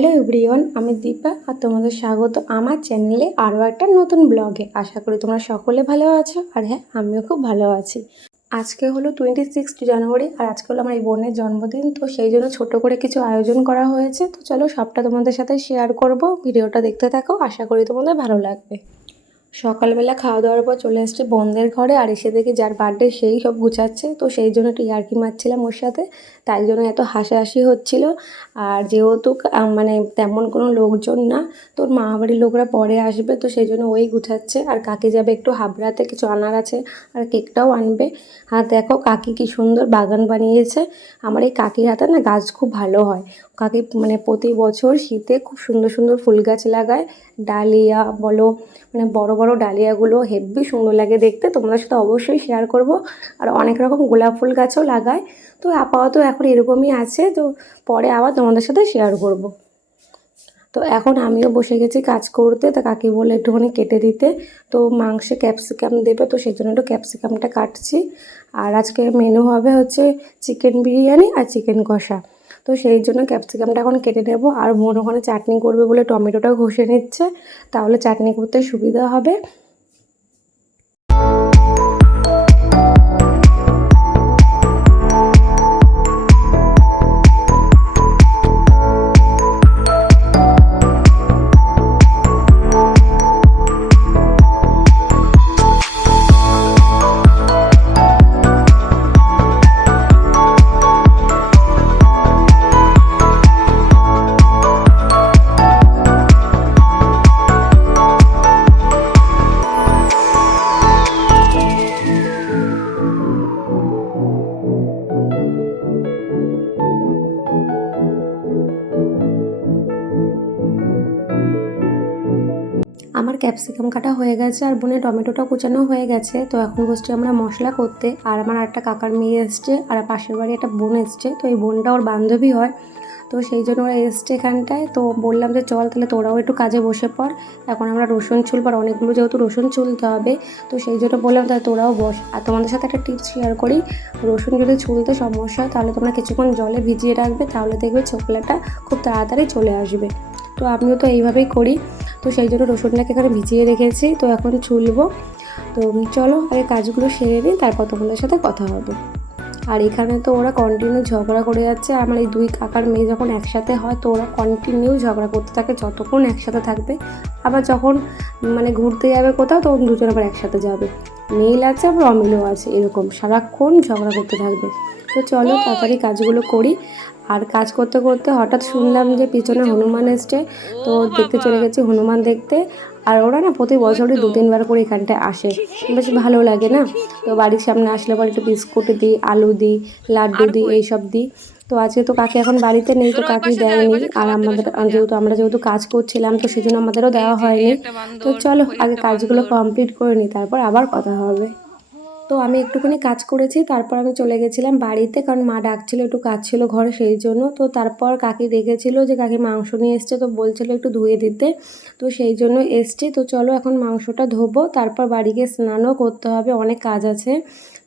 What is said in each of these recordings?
Hello everyone, আমি দীপা আর তোমাদের স্বাগত আমার চ্যানেলে আরও একটা নতুন ব্লগে। আশা করি তোমরা সকলে ভালো আছো আর হ্যাঁ আমিও খুব ভালো আছি। আজকে হলো টোয়েন্টি সিক্স জানুয়ারি আর আজকে হলো আমার এই বোনের জন্মদিন, তো সেই জন্য ছোট করে কিছু আয়োজন করা হয়েছে। তো চলো সবটা তোমাদের সাথে শেয়ার করব, ভিডিওটা দেখতে থাকো, আশা করি তোমাদের ভালো লাগবে। সকালবেলা খাওয়া দাওয়ার পর চলে এসছে বোনদের ঘরে আর এসে দেখি যার বার্থডে সেই সব গুছাচ্ছে। তো সেই জন্য একটু ইয়ার্কি মারছিলাম ওর সাথে, তাই জন্য এত হাসাহাসি হচ্ছিল। আর যেহেতু মানে তেমন কোনো লোকজন না তোর মা বাড়ির লোকরা পরে আসবে, তো সেই জন্য ওই গুছাচ্ছে। আর কাকি যাবে একটু হাবড়াতে কিছু আনার আছে, আর কেকটাও আনবে। আর দেখো কাকি কি সুন্দর বাগান বানিয়েছে। আমার এই কাকির হাতে না গাছ খুব ভালো হয়। কাকি মানে প্রতি বছর শীতে খুব সুন্দর সুন্দর ফুল গাছ লাগায়। ডালিয়া বলো মানে বড় বড় ডালিয়াগুলো হেব্বি সুন্দর লাগে দেখতে। তোমাদের সাথে অবশ্যই শেয়ার করব। আর অনেক রকম গোলাপ ফুল গাছও লাগায়। তো আপাতত এখন এরকমই আছে। তো পরে আবার তোমাদের সাথে শেয়ার করব। তো এখন আমিও বসে গেছি কাজ করতে। তা কাকি বলে একটুখানি কেটে দিতে। তো মাংসে ক্যাপসিকাম দেবে। তো সেই জন্য একটু ক্যাপসিকামটা কাটছি। আর আজকে মেনু হবে হচ্ছে চিকেন বিরিয়ানি আর চিকেন কষা। তো সেই জন্য ক্যাপসিকামটা এখন কেটে নেব। আর বোন ওখানে চাটনি করবে বলে টমেটোটা ঘষে নিচ্ছে। তাহলে চাটনি করতে সুবিধা হবে। ক্যাপসিকাম কাটা হয়ে গেছে আর বোনের টমেটোটা কুচানো হয়ে গেছে। তো এখন বসছি আমরা মশলা করতে। আর আমার একটা কাকার মেয়ে এসছে আর পাশের বাড়ি একটা বোন এসছে। তো এই বোনটা ওর বান্ধবী হয়। তো সেই জন্য ওরা এসছে এখানটায়। তো বললাম যে, চল তাহলে তোরাও একটু কাজে বসে পড়। এখন আমরা রসুন চুল পর অনেকগুলো যেহেতু রসুন চুলতে হবে। তো সেই জন্য বললাম, তাহলে তোরাও বস। আর তোমাদের সাথে একটা টিপস শেয়ার করি। রসুন যদি চুলতে সমস্যা হয়, তাহলে তোমরা কিছুক্ষণ জলে ভিজিয়ে রাখবে। তাহলে দেখবে ছোকলাটা খুব তাড়াতাড়ি চলে আসবে। তো আমিও তো এইভাবেই করি। তো সেই জন্য রসুনটাকে এখানে ভিজিয়ে রেখেছি, তো এখন চুলবো। তো চলো আগে কাজগুলো সেরে নিই, তারপর তোমাদের সাথে কথা হবে। আর এখানে তো ওরা কন্টিনিউ ঝগড়া করে যাচ্ছে, আমার এই দুই কাকার মেয়ে যখন একসাথে হয়, তো ওরা কন্টিনিউ ঝগড়া করতে থাকে, যতক্ষণ একসাথে থাকবে। আবার যখন মানে ঘুরতে যাবে কোথাও, তখন দুজন আবার একসাথে যাবে। মিল আছে, আবার অমিলও আছে, এরকম সারাক্ষণ ঝগড়া করতে থাকবে। তো চলো তাড়াতাড়ি কাজগুলো করি। আর কাজ করতে করতে হঠাৎ শুনলাম যে পিছনে হনুমান এসছে, তো দেখতে চলে গেছি হনুমান দেখতে। আর ওরা না প্রতি বছরই দু তিনবার করে এখানটায় আসে। বেশ ভালো লাগে না? তো বাড়ির সামনে আসলে পর একটু বিস্কুট দিই, আলু দিই, লাড্ডু দিই, এইসব দিই। তো আজকে তো কাকি এখন বাড়িতে নেই, তো কাকি দেয়নি। আর আমাদের, যেহেতু আমরা যেহেতু কাজ করছিলাম, তো সেজন্য আমাদেরও দেওয়া হয়নি। তো চলো আগে কাজগুলো কমপ্লিট করে নিই, তারপর আবার কথা হবে। তো আমি একটুখানি কাজ করেছি, তারপর আমি চলে গেছিলাম বাড়িতে, কারণ মা ডাকছিল, একটু কাজ ছিল ঘরে সেই জন্য। তো তারপর কাকি দেখেছিল যে কাকি মাংস নিয়ে এসছে, তো বলছিল একটু ধুয়ে দিতে। তো সেই জন্য এসছি। তো চলো এখন মাংসটা ধোবো, তারপর বাড়ি গিয়ে স্নানও করতে হবে, অনেক কাজ আছে।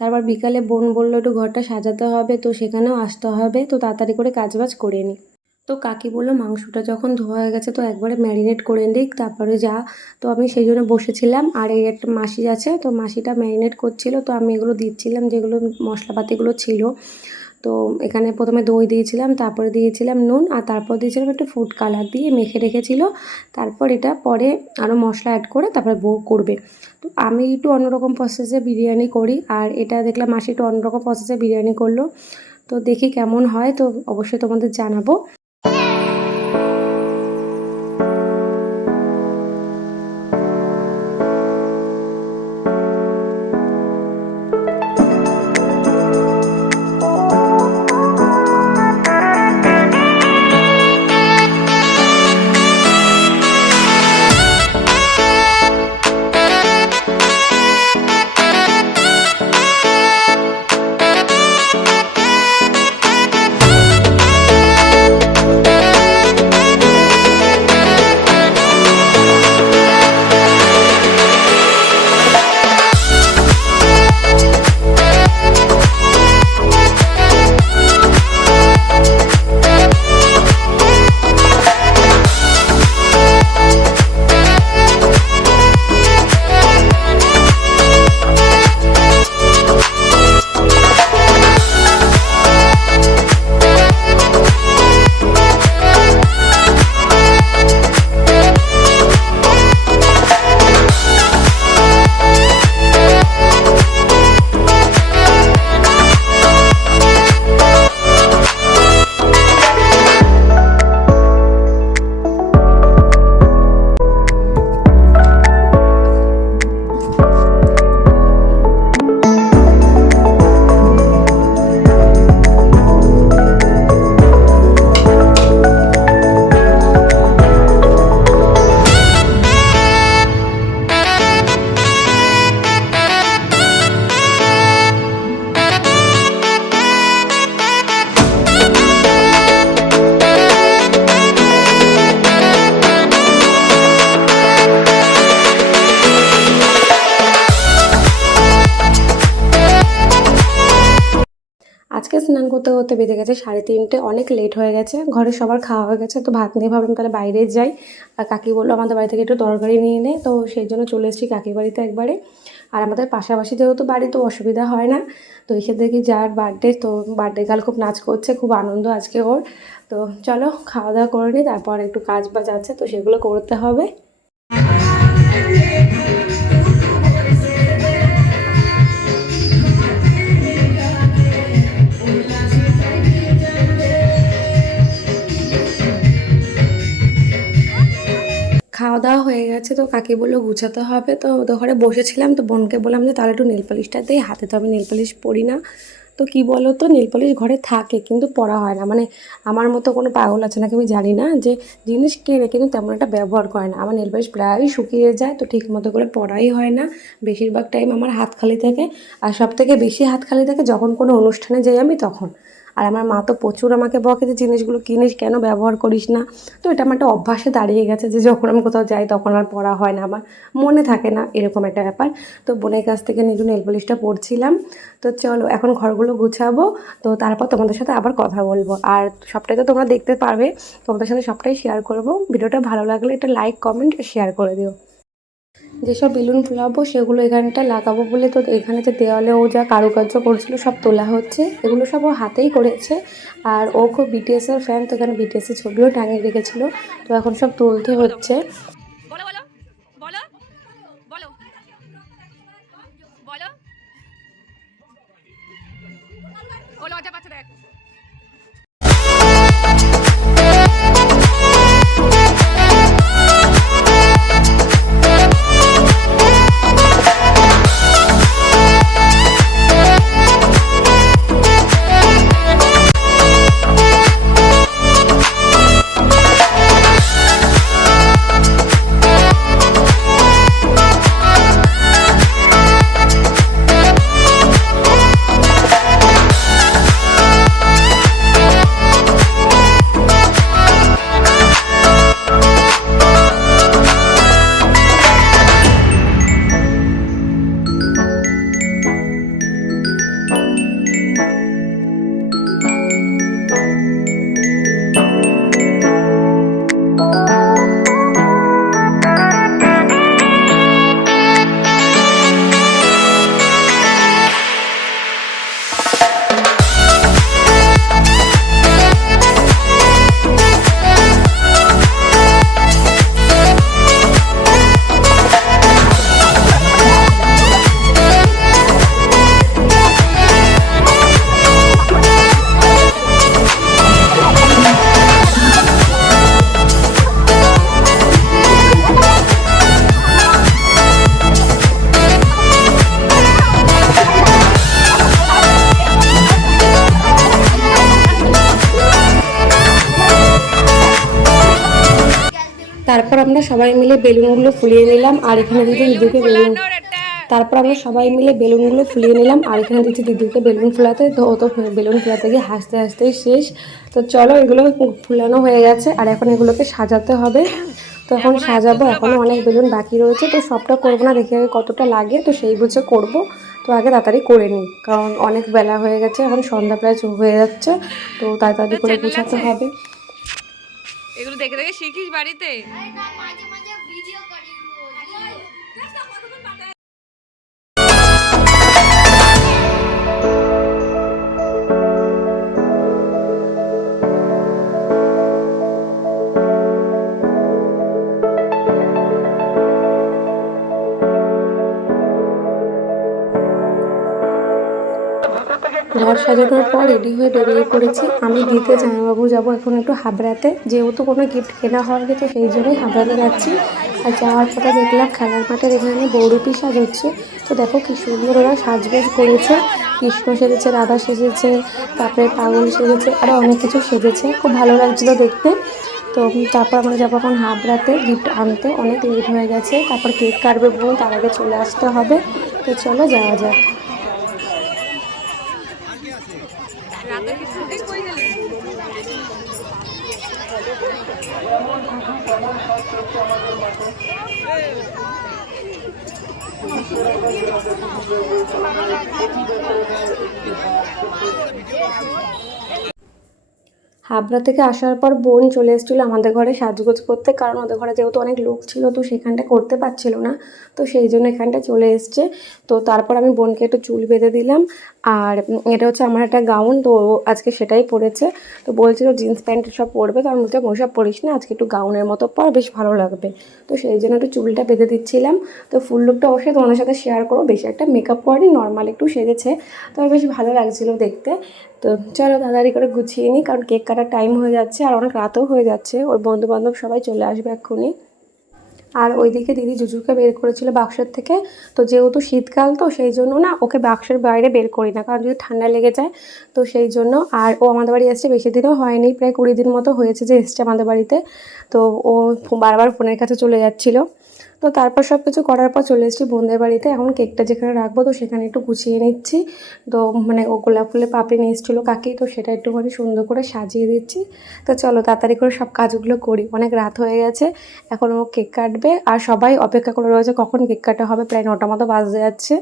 তারপর বিকালে বোন বলল একটু ঘরটা সাজাতে হবে, তো সেখানেও আসতে হবে। তো তাড়াতাড়ি করে কাজবাজ করে নিই তো কাকি বলল, মাংসটা যখন ধোয়া হয়ে গেছে তো একবারে ম্যারিনেট করে দিক তারপরে যা। তো আমি সেই জন্য বসেছিলাম। আর এই একটা মাসি আছে, তো মাসিটা ম্যারিনেট করছিল, তো আমি এগুলো দিচ্ছিলাম, যেগুলো মশলাপাতিগুলো ছিল। তো এখানে প্রথমে দই দিয়েছিলাম, তারপরে দিয়েছিলাম নুন, আর তারপর দিয়েছিলাম একটু ফুড কালার দিয়ে মেখে রেখেছিল। তারপর এটা পরে আরও মশলা অ্যাড করে তারপরে বউ করবে। তো আমি একটু অন্যরকম প্রসেসে বিরিয়ানি করি, আর এটা দেখলাম মাসি একটু অন্যরকম প্রসেসে বিরিয়ানি করল। তো দেখি কেমন হয়, তো অবশ্যই তোমাদের জানাব। বেজে গেছে, সাড়ে তিনটে, অনেক লেট হয়ে গেছে, ঘরে সবার খাওয়া হয়ে গেছে, তো ভাত নিয়ে ভাবলাম তাহলে বাইরে যাই। আর কাকি বলল, আমাদের বাড়ি থেকে একটু তরকারি নিয়ে নে। তো সেই জন্য চলে এসেছি কাকির বাড়িতে একবারে। আর আমাদের পাশাপাশি যেহেতু বাড়ি, তো অসুবিধা হয় না। তো এসে দেখি যার বার্থডে তো বার্থডে কাল খুব নাচ করছে, খুব আনন্দ আজকে ওর। তো চলো খাওয়া দাওয়া করে নিই তারপর একটু কাজ বাজ আছে, তো সেগুলো করতে হবে। খাওয়া দাওয়া হয়ে গেছে, তো কাকে বলল গুছাতে হবে। তো ঘরে বসেছিলাম, তো বোনকে বললাম যে, তাহলে একটু নেল পালিশটা দেই হাতে তো আমি নেল পালিশ পরি না। তো কি বলো তো, নেল পালিশ ঘরে থাকে, কিন্তু পরা হয় না। মানে আমার মতো কোনো পাগল আছে নাকি আমি জানি না যে, জিনিস কেনে কিন্তু তেমন একটা ব্যবহার করে না। আমার নেল পালিশ প্রায়ই শুকিয়ে যায়, তো ঠিক মতো করে পরাই হয় না। বেশিরভাগ টাইম আমার হাত খালি থাকে, আর সব থেকে বেশি হাত খালি থাকে যখন কোনো অনুষ্ঠানে যাই আমি, তখন। আর আমার মা তো প্রচুর আমাকে বকে যে জিনিসগুলো কিনিস, কেন ব্যবহার করিস না? তো এটা আমার একটা অভ্যাসে দাঁড়িয়ে গেছে যে যখন আমি কোথাও যাই তখন আর পড়া হয় না, আমার মনে থাকে না এরকম একটা ব্যাপার। তো বোনের কাছ থেকে নিজু নেল পলিশটা পড়ছিলাম তো চলো, এখন ঘরগুলো গুছাবো। তো তারপর তোমাদের সাথে আবার কথা বলব। আর সবটাই তো তোমরা দেখতে পারবে। তোমাদের সাথে সবটাই শেয়ার করব। ভিডিওটা ভালো লাগলে একটা লাইক কমেন্ট শেয়ার করে দিও। যেসব বেলুন ফুলাবো, সেগুলো এখানটা লাগাবো বলে তো এখানে যে দেওয়ালে ও যা কারুকার্য করছিল সব তোলা হচ্ছে। এগুলো সব ও হাতেই করেছে। আর ও খুব বিটিএসের ফ্যান তো এখানে বিটিএসের ছবিও টাঙিয়ে রেখেছিল। তো এখন সব তুলতে হচ্ছে। সবাই মিলে বেলুনগুলো ফুলিয়ে নিলাম, আর এখানে দিদি দিদিকে বেলুন। তারপর আমরা সবাই মিলে বেলুনগুলো ফুলিয়ে নিলাম, আর এখানে দিচ্ছি দিদিকে বেলুন ফুলাতে। তো ও তো বেলুন ফুলাতে গিয়ে হাসতে হাসতে শেষ। তো চলো এগুলো ফুলানো হয়ে গেছে, আর এখন এগুলোকে সাজাতে হবে। তো এখন সাজাবো এখনও অনেক বেলুন বাকি রয়েছে, তো সবটা করব না, দেখে আগে কতটা লাগে, তো সেই বুঝে করব। তো আগে তাড়াতাড়ি করে নিই, কারণ অনেক বেলা হয়ে গেছে, এখন সন্ধ্যা প্রায় হয়ে যাচ্ছে, তো তাড়াতাড়ি করে গুছাতে হবে। এগুলো দেখে দেখে শিখিস বাড়িতে? সাজানোর পর রেডি হয়ে বেরিয়ে পড়েছি। আমি দিতে জামাইবাবু যাব এখন একটু হাবড়াতে। যেহেতু কোনো গিফট কেনা হয়নি তো সেই জন্যই হাবড়াতে যাচ্ছি। আর যাওয়ার পরে দেখলাম খেলার মাঠের এখানে বৌরুপি সাজাচ্ছে তো দেখো কি সুন্দর ওরা সাজগোজ করেছে। কৃষ্ণ সেজেছে, রাধা সেজেছে, তারপরে পাগল সেজেছে আরও অনেক কিছু সেজেছে। খুব ভালো লাগছিল দেখতে। তো তারপর আমরা যাব এখন হাবড়াতে গিফট আনতে। অনেক লেট হয়ে গেছে। তারপর কেক কাটবে বলুন, তার আগে চলে আসতে হবে। তো চলো যাওয়া যাক রাতে কি শুটিং করে গেলি হাবড়া থেকে আসার পর বোন চলে এসেছিল আমাদের ঘরে সাজগোজ করতে, কারণ ওদের ঘরে যেহেতু অনেক লোক ছিল তো সেখানটা করতে পারছিল না। তো সেই জন্য এখানটা চলে এসছে। তো তারপর আমি বোনকে একটু চুল বেঁধে দিলাম। আর এটা হচ্ছে আমার একটা গাউন, তো আজকে সেটাই পরেছে। তো বলছিল জিন্স প্যান্ট সব পরবে, তো আমি বলছিলাম ওসব পরিস না, আজকে একটু গাউনের মতো পর, বেশ ভালো লাগবে। তো সেই জন্য একটু চুলটা বেঁধে দিচ্ছিলাম। তো ফুল লুকটা অবশ্যই তোমাদের সাথে শেয়ার করো বেশি একটা মেকআপ করেনি নর্মাল একটু সেজেছে। তো বেশ ভালো লাগছিল দেখতে। তো চলো তাড়াতাড়ি করে গুছিয়ে নিই, কারণ কেক কাটার টাইম হয়ে যাচ্ছে, আর অনেক রাতও হয়ে যাচ্ছে। ওর বন্ধু বান্ধব সবাই চলে আসবে এক্ষুনি। আর ওইদিকে দিদি জুজুকে বের করেছিল বাক্সের থেকে। তো যেহেতু শীতকাল, তো সেই জন্য না ওকে বাক্সের বাইরে বের করি না, কারণ যদি ঠান্ডা লেগে যায়, তো সেই জন্য। আর ও আমাদের বাড়ি এসছে বেশি দিনও হয়নি, প্রায় কুড়ি দিন মতো হয়েছে যে এসছে আমাদের বাড়িতে। তো ও বারবার ফোনের কাছে চলে যাচ্ছিল। তো তারপর সব কিছু করার পর চলে এসেছি বোনদের বাড়িতে। এখন কেকটা যেখানে রাখব, তো সেখানে একটু গুছিয়ে নিচ্ছি। তো মানে ও গোলাপ ফুলের পাপড়ি নিয়ে এসেছিল কাকি, তো সেটা একটুখানি সুন্দর করে সাজিয়ে দিচ্ছি। তো চলো তাড়াতাড়ি করে সব কাজগুলো করি। অনেক রাত হয়ে গেছে, এখন ও কেক কাটবে। আর সবাই অপেক্ষা করে রয়েছে কখন কেক কাটা হবে, প্রায় নটা মতো বাজতে যাচ্ছে।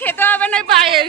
খেতে হবে না পায়ের।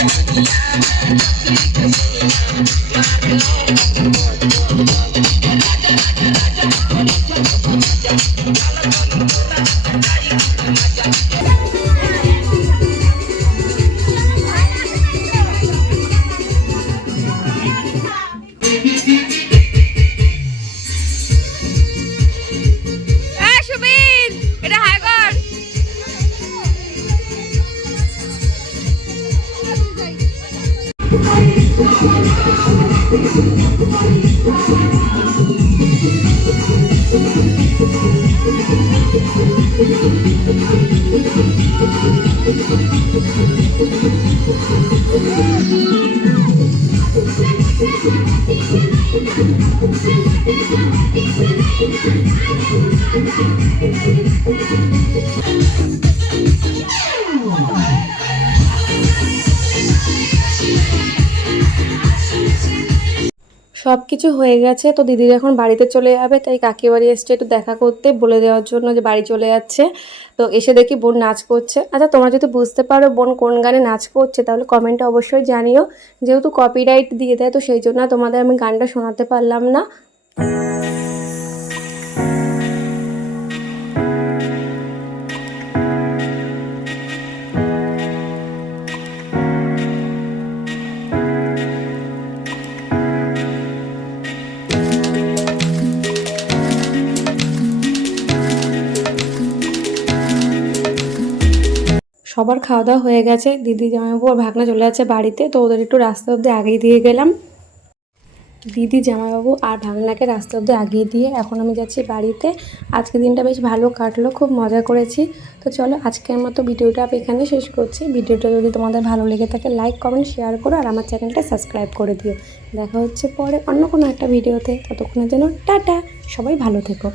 এই Thank you. সব কিছু হয়ে গেছে। তো দিদির এখন বাড়িতে চলে যাবে, তাই কাকি বাড়ি এসছে একটু দেখা করতে, বলে দেওয়ার জন্য যে বাড়ি চলে যাচ্ছে। তো এসে দেখি বোন নাচ করছে। আচ্ছা তোমরা যদি বুঝতে পারো বোন কোন গানে নাচ করছে, তাহলে কমেন্টে অবশ্যই জানিও। যেহেতু কপিরাইট দিয়ে দেয়, তো সেই জন্য তোমাদের আমি গানটা শোনাতে পারলাম না। সবার খাওয়া দাওয়া হয়ে গেছে। দিদি জামাইবাবু আর ভাগনা চলে যাচ্ছে বাড়িতে, তো ওদের একটু রাস্তা অব্দি আগিয়ে দিয়ে গেলাম। দিদি, জামাইবাবু আর ভাগনাকে রাস্তা অব্দি আগিয়ে দিয়ে এখন আমি যাচ্ছি বাড়িতে। আজকে দিনটা বেশ ভালো কাটলো, খুব মজা করেছি। তো চলো, আজকের মতো ভিডিওটা আমি এখানে শেষ করছি। ভিডিওটা যদি তোমাদের ভালো লেগে থাকে লাইক কমেন্ট শেয়ার করো আর আমার চ্যানেলটা সাবস্ক্রাইব করে দিও। দেখা হচ্ছে পরে অন্য কোনো একটা ভিডিওতে। ততক্ষণের জন্য টাটা, সবাই ভালো থেকো।